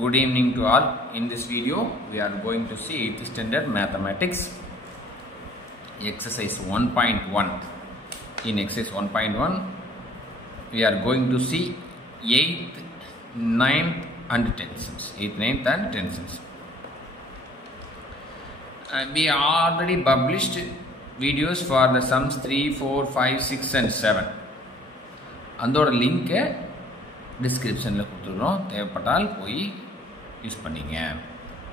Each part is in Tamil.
Good evening to all. In this video, we are going to see 8th standard mathematics exercise 1.1. In exercise 1.1, we are going to see 8th, 9th and 10th sums. 8th, 9th and 10th sums. We already published videos for the sums 3, 4, 5, 6 and 7. அதோட லிங்க் டிஸ்கிரிப்ஷனில் கொடுத்துருக்கோம், தேவைப்பட்டால் போய் யூஸ் பண்ணிங்க.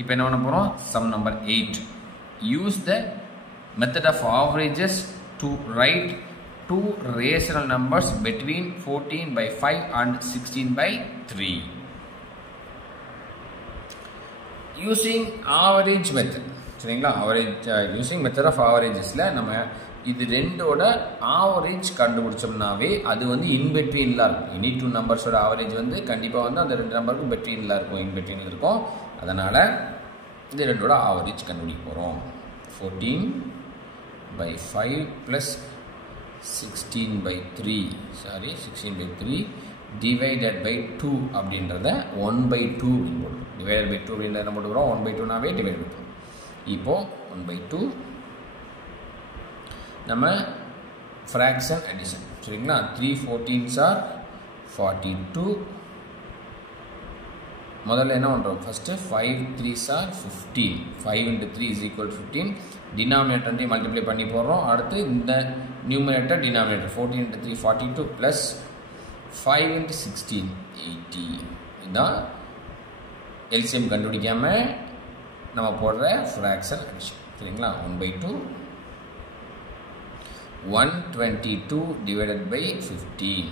இப்போ என்ன பண்ண போகிறோம்? Sum number 8. Use the method of averages to write two rational numbers between 14/5 and 16/3. Using average method. சரிங்களா? ஆவரேஜ் யூசிங் மெத்தட் ஆஃப் ஆவரேஜஸில் நம்ம இது ரெண்டோட ஆவரேஜ் கண்டுபிடிச்சோம்னாவே அது வந்து இன்பிட்வீனில் இருக்கும். எனி டூ நம்பர்ஸோட ஆவரேஜ் வந்து கண்டிப்பாக வந்து அந்த ரெண்டு நம்பருக்கும் பெட்வீனில் இருக்கும், இன்பிட்வீனில் இருக்கும். அதனால் இந்த ரெண்டோட ஆவரேஜ் கண்டுபிடிக்க போகிறோம். 14/5 ப்ளஸ் 16/3 divided by 2 அப்படின்றத 1/2 போடும். divided by 2 அப்படின்றத என்ன போட்டுக்கிறோம்? 1/2நாவே divided by 2. இப்போ 1/2 நம்ம fraction addition. சரிங்களா? 3 14s are 42. முதல்ல என்ன பண்ணுறோம்? First 5 3s are 15. 5 into 3 is equal to 15. Denominator வந்து மல்டிப்ளை பண்ணி போடுறோம். அடுத்து இந்த numerator denominator 14 into 3 42 plus 5 into 16 80. இதுதான் எல்சிஎம் கண்டுபிடிக்காமல் நம்ம போடுற ஃப்ராக்ஷன் அடிஷன். சரிங்களா? 1/2 122 divided by 15.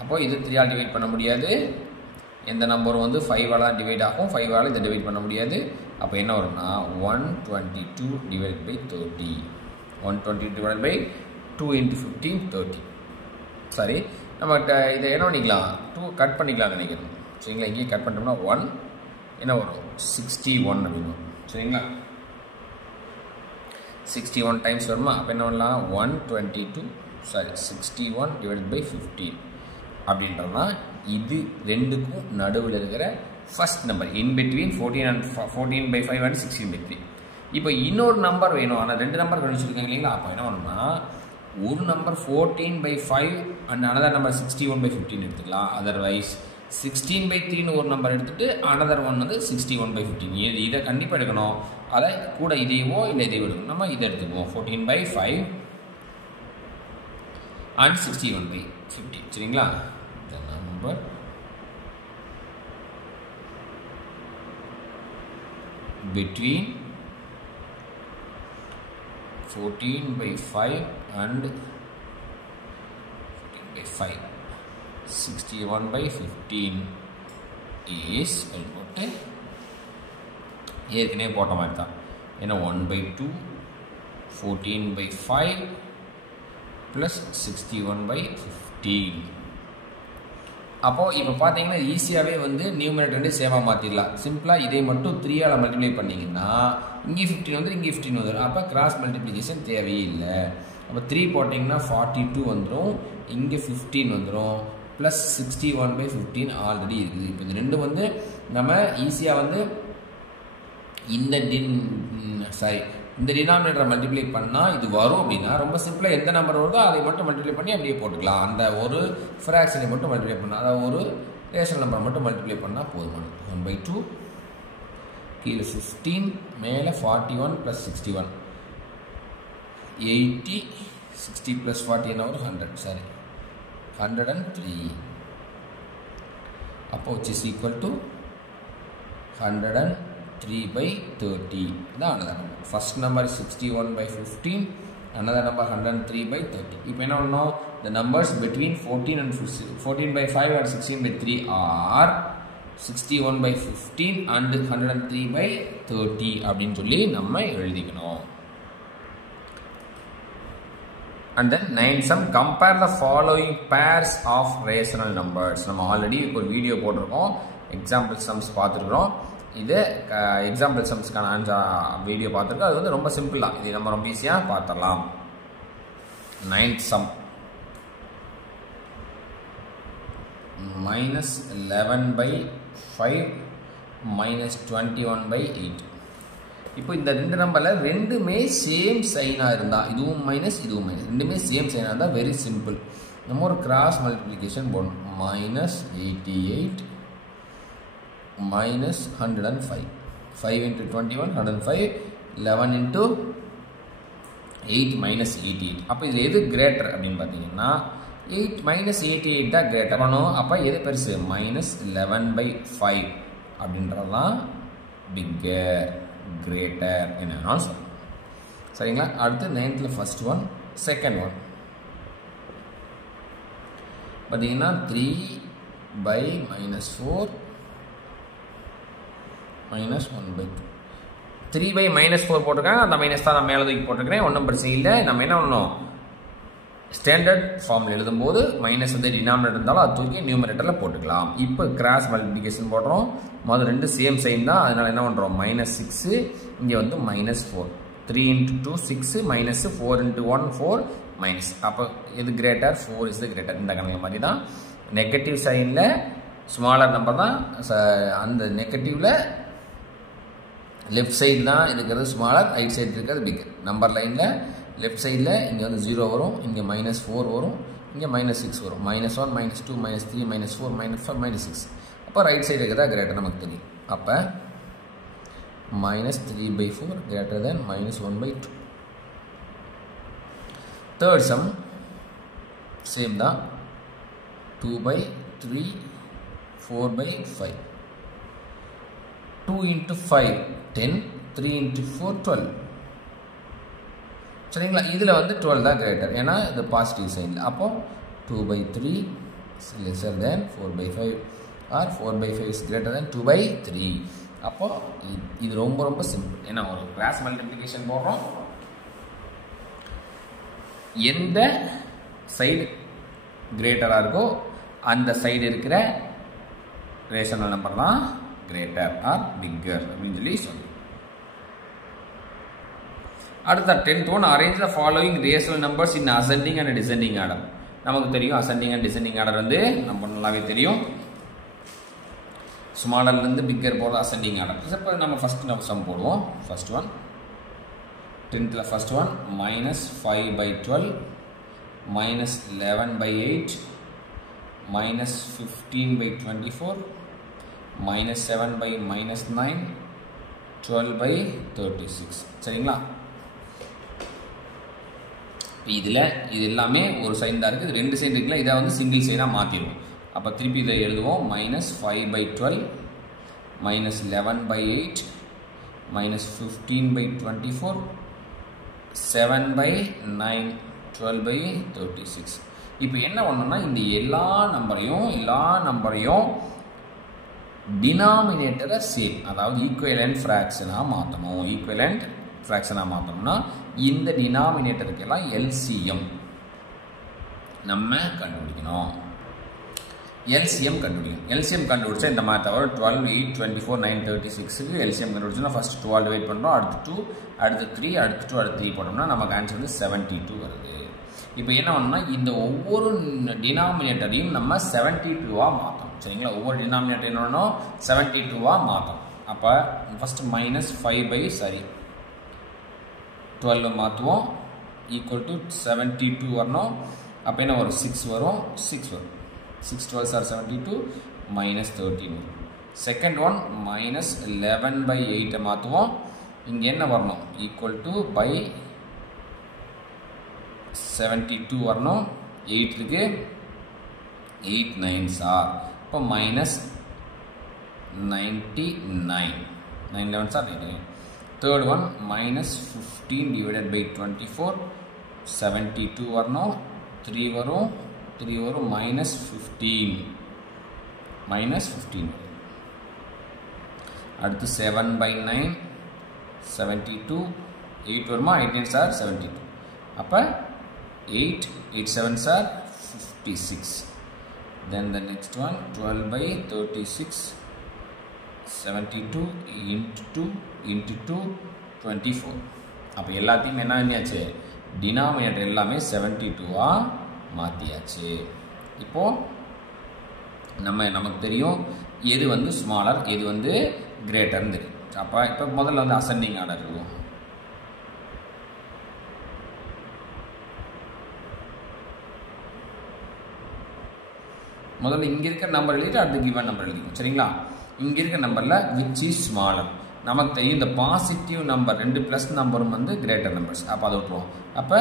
அப்போ இது 3ஆல் டிவைட் பண்ண முடியாது. எந்த நம்பரும் வந்து 5ஆல் தான் டிவைட் ஆகும். 5ஆல் இதை டிவைட் பண்ண முடியாது. அப்போ என்ன வரும்னா 122 divided by 30. 120 divided by 2 into 15 30. சரி, நம்ம இதை என்ன பண்ணிக்கலாம்? 2 கட் பண்ணிக்கலாம் நினைக்கிறோம். சரிங்களா? இங்கேயே கட் பண்ணிட்டோம்னா 1 என்ன வரும்? 61 அப்படின்னு வரும். சரிங்களா? 61 டைம்ஸ் வருமா? அப்போ என்ன பண்ணலாம்? 61 divided by 15 அப்படின்றோம்னா இது ரெண்டுக்கும் நடுவில் இருக்கிற first number in between 14/5 and 16/3. இப்போ இன்னொரு நம்பர் வேணும், ஆனால் ரெண்டு நம்பர் கழிச்சிருக்காங்க இல்லைங்களா? அப்போ என்ன பண்ணணும்னா ஒரு நம்பர் 14/5 அண்ட் அனதர் நம்பர் 61/15 எடுத்துக்கலாம். அதர்வைஸ் 16/3 ஒரு நம்பர் எடுத்துகிட்டு அனதர் ஒன் வந்து 61/15. இதை கண்டிப்பாக எடுக்கணும். அதை கூட இதையவோ இல்லை இதையோ எடுக்கணும். நம்ம இதை எடுத்துக்குவோம் 14/5 அண்ட் 61/15. சரிங்களா? இந்த நம்பர் between 14/5 and 14/5 61/15 is ஏற்கனவே போட்ட மாதிரி தான். ஏன்னா 1/2 14/5 ப்ளஸ் 61/15. அப்போது இப்போ பார்த்தீங்கன்னா ஈஸியாகவே வந்து நியூமரேட்டர் வந்து சேவாக மாற்றிடலாம். சிம்பிளாக இதை மட்டும் 3ஆல் மல்டிப்ளை பண்ணிங்கன்னா இங்கே 15 வந்து இங்கே 15 வந்துடும். அப்போ கிராஸ் மல்டிப்ளிகேஷன் தேவையே இல்லை. அப்போ 3 போட்டிங்கன்னா 42 வந்துடும், இங்கே 15 வந்துடும், ப்ளஸ் 61/15 ஆல்ரெடி இருக்குது. இப்போ இந்த ரெண்டு வந்து நம்ம ஈஸியாக வந்து இந்த டினாமினேட்டரை மல்டிப்ளை பண்ணால் இது வரும். அப்படின்னா ரொம்ப சிம்பிளாக எந்த நம்பர் வருதோ அதை மட்டும் மல்டிப்ளை பண்ணி அப்படியே போட்டுக்கலாம். அந்த ஒரு ஃப்ராக்ஷனை மட்டும் மல்டிப்ளை பண்ணால், அதாவது ஒரு ரேஷனல் நம்பரை மட்டும் மல்டிப்ளை பண்ணால் போதுமானது. 1/2 கீழே 15 மேலே 41 ப்ளஸ் 61 80 60 ப்ளஸ் 40 என்ன வரும்? 100. சரி, 103. அப்போ which is equal to 103/30. தான் another number. First number 61/15, another number 103/30. இப்போ என்ன பண்ணோம்? the numbers between 14/5 and 16/3 are 61/15 and 103/30 அப்படின்னு சொல்லி நம்ம எழுதிக்கணும். And then 9th sum, compare the following pairs of rational numbers. நம்ம ஆல்ரெடி ஒரு வீடியோ போட்டிருக்கோம், எக்ஸாம்பிள் சம்ஸ் பார்த்துருக்குறோம். இது எக்ஸாம்பிள் சம்ஸ்க்கான வீடியோ பார்த்துருக்கோம். அது வந்து ரொம்ப சிம்பிள் தான். இது நம்ம ரொம்ப ஈஸியாக பார்த்துடலாம். 9th sum minus 11 by 5 minus 21 by 8. இப்போ இந்த ரெண்டு நம்பரில் ரெண்டுமே சேம் சைனாக இருந்தால் இதுவும் மைனஸ் இதுவும் மைனஸ் ரெண்டுமே சேம் சைனாக இருந்தால் வெரி சிம்பிள். நம்ம ஒரு கிராஸ் மல்டிப்ளிகேஷன் போடணும். Minus 88 minus 105. 5 into 21 105. 11 into 8 minus 88. அப்போ இதில் எது கிரேட்டர் அப்படின்னு பார்த்தீங்கன்னா 8 minus 88 தான் கிரேட்டர் பண்ணணும். அப்போ எது பெருசு? மைனஸ் 11 by 5 அப்படின்றதான் பிக்கர் கிரேட்டர் என்ன சொல்லணும். சரிங்களா? அடுத்து 9th first one, second one பார்த்தீங்கன்னா 3 by minus 4 minus 1 by 2. 3 by minus 4 போட்டிருக்காங்க. அந்த மைனஸ் தான் நான் மேலே தூக்கி போட்டிருக்கிறேன். ஒன்றும் பிரச்சனை இல்லை. நம்ம என்ன பண்ணணும்? ஸ்டாண்டர்ட் ஃபார்மில் எழுதும்போது மைனஸ் வந்து டினாமினேட்டர் இருந்தாலும் அது தூக்கி நியூமரேட்டரில் போட்டுக்கலாம். இப்போ கிராஸ் மல்டிப்ளிகேஷன் போடுறோம். முதல் ரெண்டு சேம் சைன் தான். அதனால் என்ன பண்ணுறோம்? மைனஸ் 6 இங்கே வந்து minus 4. 3 into 2 6 minus 4 into 1 4 minus. அப்போ எது கிரேட்டர்? 4 is the greater. இந்த கணக்கு மாதிரி தான் நெகட்டிவ் சைனில் ஸ்மாலர் நம்பர் தான். அந்த நெகட்டிவில் லெஃப்ட் சைடு தான் இருக்கிறது ஸ்மாலர், ரைட் சைடு இருக்கிறது பிக்கர். நம்பர் லைனில் லெஃப்ட் சைடில் இங்கே வந்து 0 வரும், இங்கே minus 4 வரும், இங்கே minus 6 வரும். -1 -2 -3 -4 -5 -6. அப்போ ரைட் சைடு இருக்கிறதா கிரேட்டர் நமக்கு தெரியும். அப்போ -3 by 4 greater than -1 by 2. Third sum same தான். 2 by 3 4 by 5. 2 into 5 10. 3 into 4 12. சரிங்களா? இதில் வந்து 12 தான் கிரேட்டர், ஏன்னா இது பாசிட்டிவ் சைடில். அப்போ 2 by 3 is lesser than 4 by 5 or 4 by 5 is greater than 2 by 3. அப்போ இது ரொம்ப ரொம்ப சிம்பிள். ஏன்னா ஒரு கிராஸ் மல்டிப்ளிகேஷன் போடுறோம். எந்த சைடு கிரேட்டராக இருக்கோ அந்த சைடு இருக்கிற ரேஷனல் நம்பர் தான் கிரேட்டர் ஆர் பிக்கர் அப்படின்னு சொல்லி சொல்லுவோம். அடுத்த 10th one, arrange the following rational numbers in ascending and descending order. நமக்கு தெரியும் ascending and descending order வந்து நம்ம நல்லாவே தெரியும். ஸ்மாலர்லேருந்து பிக்கர் போகிறது ascending order. இப்போ நம்ம ஃபஸ்ட் நம்ம சம் போடுவோம். First one 10th first one minus 5 by 12 minus 11 by 8 minus 15 by 24 minus 7 by minus 9 12 by 36. சரிங்களா? இதில் இது எல்லாமே ஒரு சைன் தான் இருக்குது. ரெண்டு சைன் இருக்குல்ல, இதை வந்து சிங்கிள் சைனாக மாற்றிடுவோம். அப்போ திருப்பி இதை எழுதுவோம். minus 5 by 12 minus 11 by 8 minus 15 by 24 7 by 9 12 by 36. இப்போ என்ன பண்ணணும்னா இந்த எல்லா நம்பரையும் டினாமினேட்டரை சேம், அதாவது ஈக்குவலண்ட் ஃப்ராக்ஷனாக மாற்றணும்னா இந்த டினாமினேட்டருக்கெல்லாம் எல்சிஎம் நம்ம கண்டுபிடிக்கணும். எல்சிஎம் கண்டுபிடிச்சா இந்த மாதிரி தவிர 12 8 24 9 36க்கு எல்சிஎம் கண்டுபிடிச்சோன்னா ஃபர்ஸ்ட் 12 டிவைட் பண்ணுறோம், அடுத்து 2 அடுத்து 3 அடுத்து 2 அடுத்து 3 போட்டோம்னா நமக்கு ஆன்சர் வந்து 72 வருது. இப்போ என்ன பண்ணணும்னா இந்த ஒவ்வொரு டினாமினேட்டரையும் நம்ம 72ஆக மாற்றணும். சரிங்களா? ஒவ்வொரு டினாமினேட்டர் என்ன பண்ணணும்? 72ஆக மாற்றணும். அப்போ ஃபஸ்ட்டு -5/12 மாற்றுவோம், ஈக்குவல் டு 72 வரணும். அப்போ என்ன வரும்? 6 வரும். 6 12 are 72 -13 வரும். செகண்ட் ஒன் -11/8 மாற்றுவோம். இங்கே என்ன வரணும்? ஈக்குவல் டு பை 72 வரணும். 8 இருக்கு, 8 9s are. இப்போ -99 9 11s are 89. Third one -15 divided by 24 72 வரணும். 3 வரும் -15 அடுத்து 7/9 72 8 வருமா? 8 9s are 72. அப்போ 8 7s are 56. Then the next one 12/36 72 into 2 24. அப்போ எல்லாத்தையும் என்ன பண்ணியாச்சு? டினாமினேட்டர் எல்லாமே 72ஆக மாற்றியாச்சு. இப்போது நமக்கு தெரியும் எது வந்து ஸ்மாலர் எது வந்து கிரேட்டர்னு தெரியும். அப்போ இப்போ முதல்ல வந்து அசெண்டிங் ஆர்டர் இருக்கும். முதல்ல இங்கே இருக்கிற நம்பர் எழுதிட்டு அடுத்து கிவன் நம்பர் எழுதிக்கும். சரிங்களா? இங்கே இருக்கிற நம்பரில் விச் இஸ் ஸ்மாலர் நமக்கு தெரியும். இந்த பாசிட்டிவ் நம்பர் 2 ப்ளஸ் நம்பரும் வந்து கிரேட்டர் நம்பர்ஸ். அப்போ அதை விட்டுருவோம். அப்போ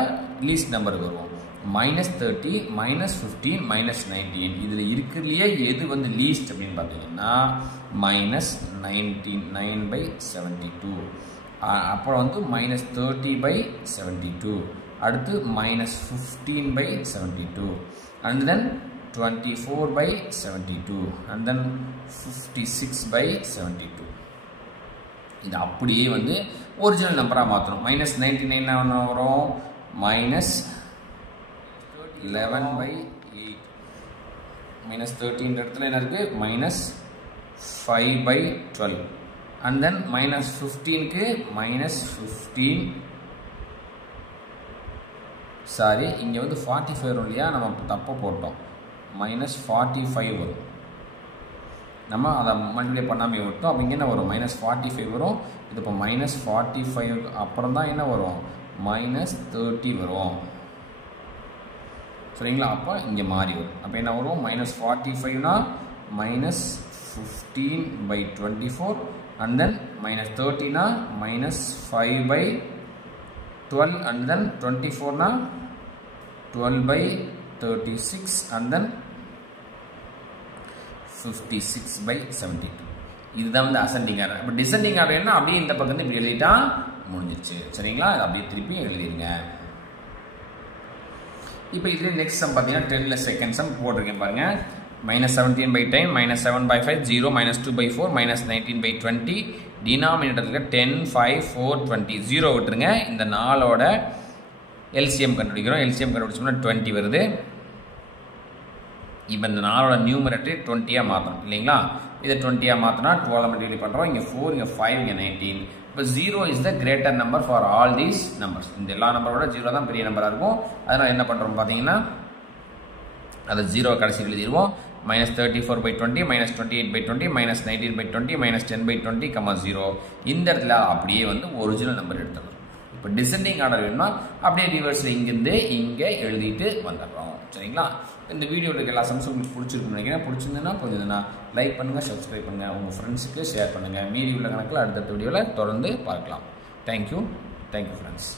லீஸ்ட் நம்பருக்கு வருவோம். -30 -15 -19 இதில் இருக்கிறதுலையே எது வந்து லீஸ்ட் அப்படின்னு பார்த்தீங்கன்னா -9/72. அப்புறம் வந்து -30/72, அடுத்து -15/72, and then 24/72, and then 56/72. இது அப்படியே வந்து ஒரிஜினல் நம்பராக மாற்றணும். -99 என்ன வரும்? -11/8. -13 இடத்துல என்ன இருக்கு? -5/12, and then -15க்கு -15. சாரி, இங்கே வந்து 45 வரும் இல்லையா? நம்ம தப்பாக போட்டோம். -45 வரும். நம்ம அதை மல்டிப்ளை பண்ணாமல் விட்டோம். அப்போ இங்கே என்ன வரும்? -45 வரும். இது இப்போ -45 அப்புறம் தான் என்ன வரும்? -30 வரும். சரிங்களா? அப்போ இங்கே மாறி வரும். அப்போ என்ன வரும்? -45னா -15/24, and then -30னா -5/12, and then 24னா 12/36, and then 56/72. இதுதான் வந்து அசெண்டிங் ஆர்டர். இப்போ டிசெண்டிங் ஆர்டர் என்ன? அப்படியே இந்த பக்கம் இப்படி எழுதிட்டா முடிஞ்சிச்சு. சரிங்களா? அப்படியே திருப்பி எழுதிடுங்க. இப்போ இதுல நெக்ஸ்ட் சம் பார்த்தீங்கன்னா 10ல செகண்ட் சம் போட்டிருக்கேன் பாருங்க. -17/10, -7/5, 0, -2/4, -19/20. டினாமினேட்டர்ல 10, 5, 4, 20. 0 விட்டுருங்க. இந்த 4ஓட எல்சிஎம் கண்டுபிடிக்கிறோம். எல்சிஎம் கண்டுபிடிச்சோம்னா 20 வருது. இப்போ இந்த 4ஓட நியூமரேட்டர் 20ஆக மாற்றணும் இல்லைங்களா? இதை 20ஆக மாற்றினா 12 மல்டிப்ளை பண்ணுறோம். இங்கே 4, இங்கே 5, இங்கே 19. இப்போ 0 is the greater number for all these numbers. இந்த எல்லா நம்பரோட 0 தான் பெரிய நம்பராக இருக்கும். அதனால் என்ன பண்ணுறோம் பார்த்தீங்கன்னா அதை 0 கடைசி எழுதிடுவோம். -34/20, -28/20, -19/20, -10/20, 0. இந்த இடத்துல அப்படியே வந்து ஒரிஜினல் நம்பர் எடுத்துக்கிறோம். இப்போ டிசெண்டிங் ஆர்டர் வேணும்னா அப்படியே ரிவர்ஸில் இங்கேருந்து இங்கே எழுதிட்டு வந்துடுறோம். சரிங்களா? இந்த வீடியோவில் இருக்க எல்லா சம்ஸும் உங்களுக்கு பிடிச்சிருக்குன்னு நினைக்கிறேன். பிடிச்சிருந்ததுன்னா கொஞ்சம் லைக் பண்ணுங்கள், சப்ஸ்கிரைப் பண்ணுங்கள், உங்கள் ஃப்ரெண்ட்ஸுக்கு ஷேர் பண்ணுங்கள். மீதி உள்ள கணக்கில் அடுத்தடுத்த வீடியோவில் தொடர்ந்து பார்க்கலாம். Thank you friends.